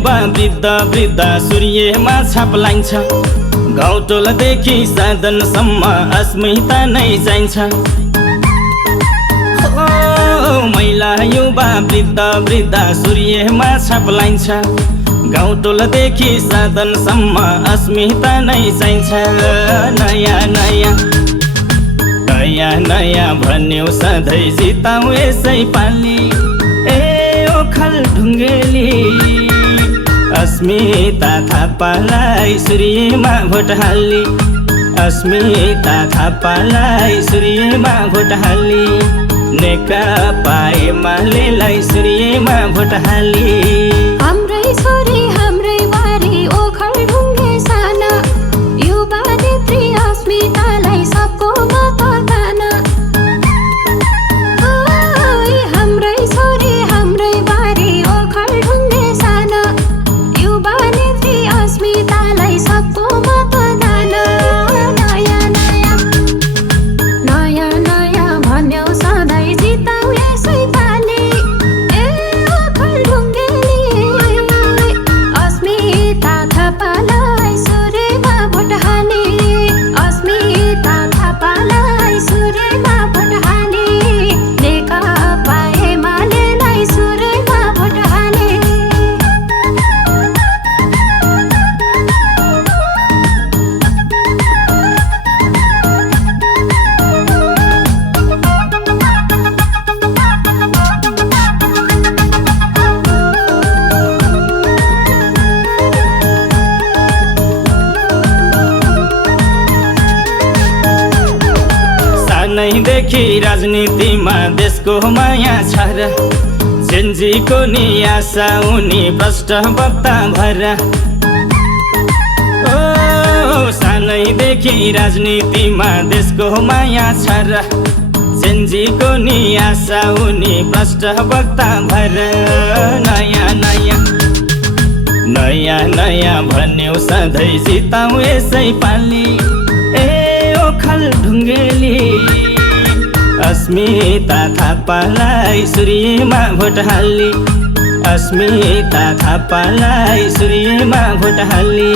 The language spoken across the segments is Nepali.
युवा वृद्ध वृद्ध सूर्यमा छाप लाइन्छ। गाउँटोलदेखि साधनसम्म अस्मिता नै चाहिन्छ। महिला युवा वृद्ध वृद्ध सूर्यमा छाप लाइन्छ। गाउँटोलदेखि साधनसम्म अस्मिता नै चाहिन्छ। नयाँ नयाँ नयाँ नयाँ भन्यो सधैँ जिताउँ यसै पालि। ओखलढुङ्गेली अस्मिता थापालाई सूर्यमा भोट हाली। अस्मिता थापालाई सूर्यमा भोट हाली। नेकपा एमालेलाई सूर्यमा भोट हाली। हाम्रै छोरी हाम्रै बारी ओखलढुङ्गे साना युवा नेत्री अस्मितालाई सबको मतदान। हाम्रै छोरी हाम्रै बारी ओखलढुङ्गे साना युवा नेत्री अस्मितालाई सबको मतदान। नयाँ नयाँ नयाँ नयाँ भन्यो सधैँ जिताउँ यसै पालि। ओखलढुङ्गेली अस्मिता थापालाई सूर्यमा भोट हाली। अस्मिता थापालाई सूर्यमा भोट हाली। नेकपा एमालेलाई सूर्यमा भोट हाली। सानैदेखि राजनीतिमा देशको माया छ र। जेन्जीको नि आशा उनी भ्रष्ट वक्ता भएर। सानैदेखि राजनीतिमा देशको माया छ र। जेन्जीको नि आशा उनी भ्रष्ट वक्ता भएर। नयाँ नयाँ नयाँ नयाँ भन्यो सधैँ जिताउँ यसै पालि। ओखलढुङ्गेली अस्मिता थापालाई सूर्यमा भोट हाली। अस्मिता थापालाई सूर्यमा भोट हाली।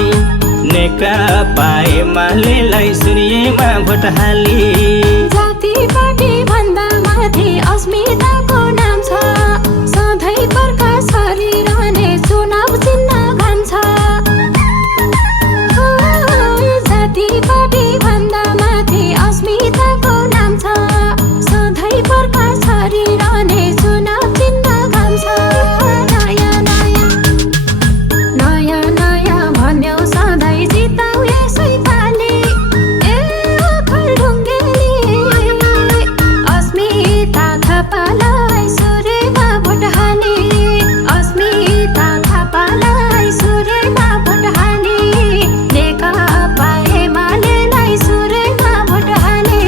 नेकपा एमालेलाई सूर्यमा भोट हाली। जाति पार्टी भन्दा माथि अस्मिताको नाम छ। सधैँ प्रकाश गरिरहने चुनाव चिन्ह खान्छ। जाति पार्टी भन्दा माथि अस्मिताको नाम छ। सधैँ प्रकाश गरिरहने चुनाव चिन्ह खान्छ। नयाँ नयाँ नयाँ नयाँ भन्यो सधैँ जिताउँ यसै पालि। ओखलढुङ्गेली अस्मिता थापालाई सूर्यमा भोट हाली। अस्मिता थापालाई सूर्यमा भोट हाली। नेकपा एमालेलाई सूर्यमा भोट हाली।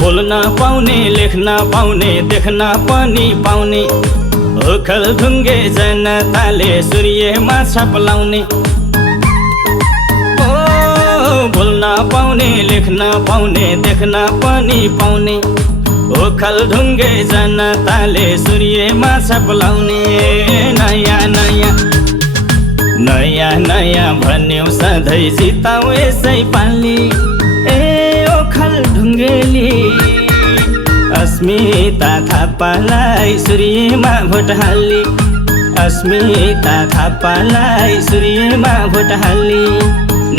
बोल्न पाउने लेख्न पाउने देख्न पनि पाउने। ओखलढुङ्गे जनताले सूर्यमा छाप लाउने। बोल्न पाउने लेख्न पाउने देख्न पनि पाउने। ओखलढुङ्गे जनताले सूर्यमा छाप लाउने। नयाँ नयाँ नयाँ नयाँ भन्यो सधैँ जिताउँ यसै पालि। ओखलढुङ्गेली अस्मिता थापालाई सूर्यमा भोट हाली। अस्मिता थापालाई सूर्यमा भोट हाली।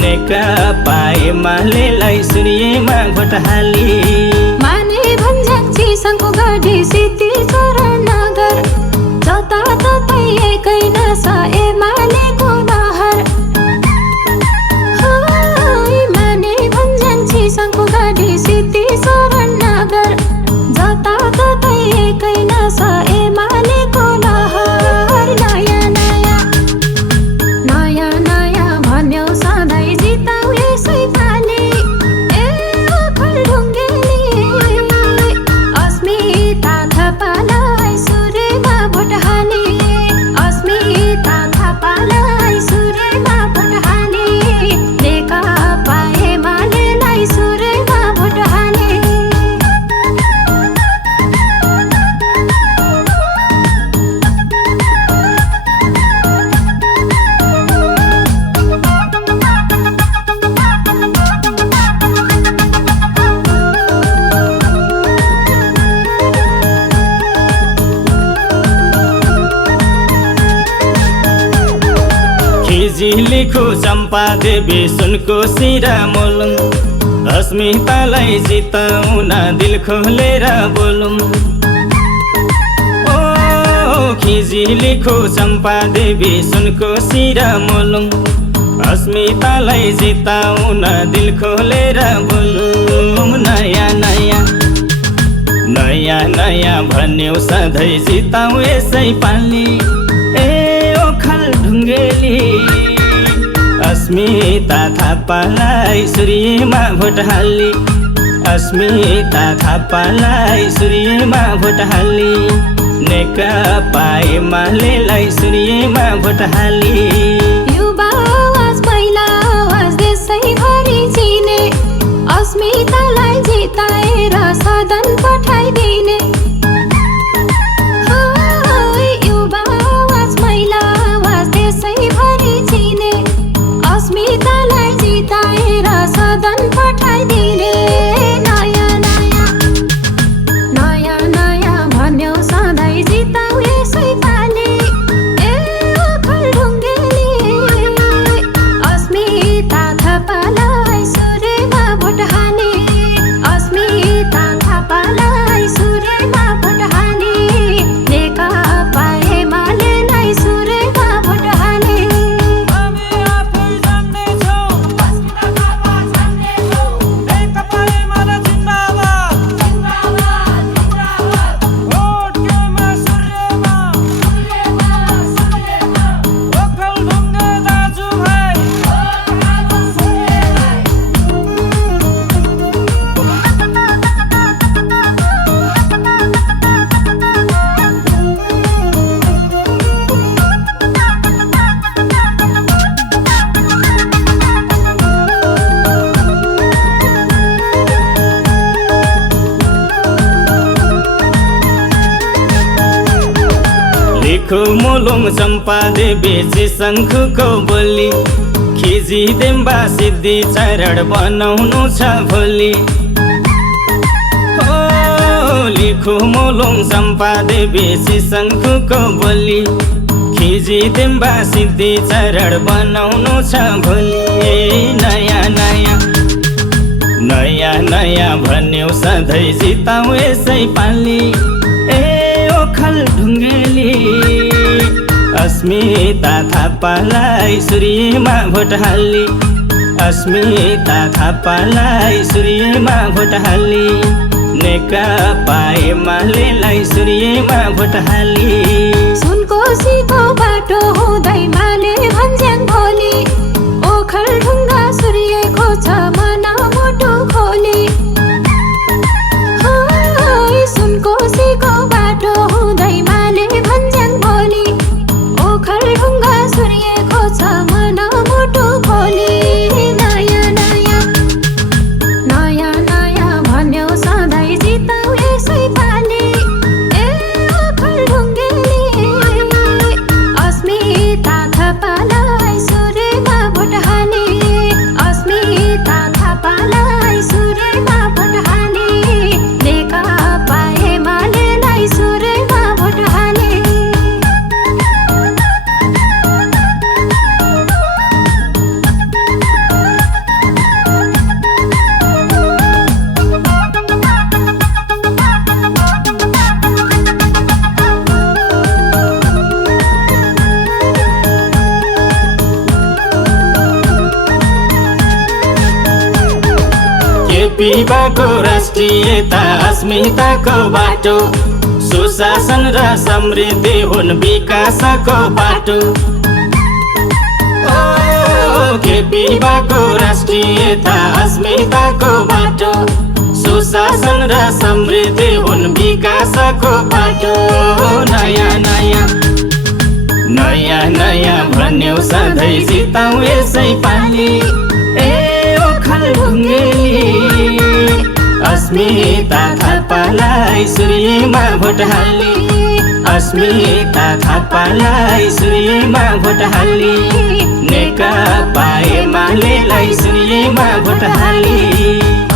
नेकपा एमालेलाई सूर्यमा भोट हाली। माने भन्ज्याङ चिसाङको गढी सिद्धि चरण नगर जताततै एकै नसा एमालेको लहर। गढी सिद्धि शरण नगर जताततै एकै नसा एमालेको लहर नयाँ नयाँ नयाँ नयाँ भन्यौ सधैँ जिताउ यसै पालि ए ओखलढुङ्गेली अस्मिता थापालाई सुरेमा भोट हाली अस्मिता थापालाई सुरेमा भोट हाली नेकपा एमालेलाई सुरेमा भोट हाली खिजी लेखु चम्पा देवी सुनको सिरा मोलुङ अस्मितालाई जिताउन दिल खोलेर बोलुङ ओ खिजी लेखु चम्पा देवी सुनको सिरा मोलुङ अस्मितालाई जिताउन दिल खोलेर बोलुङ नयाँ नयाँ नयाँ नयाँ भन्यौ सधैँ जिताउ यसै पालि ए ओखलढुङ्गेली अस्मिता थापालाई सूर्यमा भोट हाली अस्मिता थापालाई सूर्यमा भोट हाली नेकपा एमालेलाई सूर्यमा भोट हाली युवा आवाज महिला आवाज देशैभरि चिने अस्मितालाई जिताएर सदन पठाइदिने युवा आवाज महिला आवाज देशैभरि चिने अस्मितालाई जिताएर सदन पठाइदिने नयाँ नयाँ नयाँ नयाँ भन्यौ सधैँ जिताउ यसै पालि ए ओखलढुङ्गेली अस्मिता थापालाई सुरेमा भोट हाली अस्मिता थापालाई सुरेमा भोट हाली नेकपा एमालेलाई सुरेमा भोट हाली लेखु मोलुङ चम्पा देवी शङ्खुको बोली खिजी देम्बा सिद्धि चरण बनाउनु छ भोलि लेखु मोलुङ चम्पा देवी शङ्खुको बोली खिजी देम्बा सिद्धि चरण बनाउनु छ भोलि नयाँ नयाँ नयाँ नयाँ भन्यौ सधैँ जिताउ यसै पालि ए ओखलढुङ्गेली अस्मिता थापालाई सूर्यमा भोट हाली अस्मिता थापालाई सूर्यमा भोट हाली नेकपा एमालेलाई सूर्यमा भोट हाली सुनकोसीको बाटो हुँदै माले भन्ज्याङ भोलि ओखलढुङ्गा सूर्यको छ मना मोटो खोली सुनकोसीको बाटो हुँदै माले भन्ज्याङ भोलि ओखलढुङ्गा सूर्यको छ मना मोटो खोली नयाँ नयाँ नयाँ नयाँ भन्यौ सधैँ जिताउ यसै पालि ए ओखलढुङ्गेली अस्मिता थापालाई सुरेमा भोट हाली अस्मिता थापालाई सुरेमा केपीबाको राष्ट्रियता अस्मिताको बाटो सुशासन र समृद्धि हुन् विकासको बाटो केपीबाको राष्ट्रियता अस्मिताको बाटो सुशासन र समृद्धि हुन् विकासको बाटो नयाँ नयाँ नयाँ नयाँ भन्यौ सधैँ जिताउ यसै पालि ए ओखलढुङ्गेली अस्मिता थापालाई सूर्यमा भोट हाली अस्मिता थापालाई सूर्यमा भोट हाली नेकपा एमालेलाई सूर्यमा भोट हाली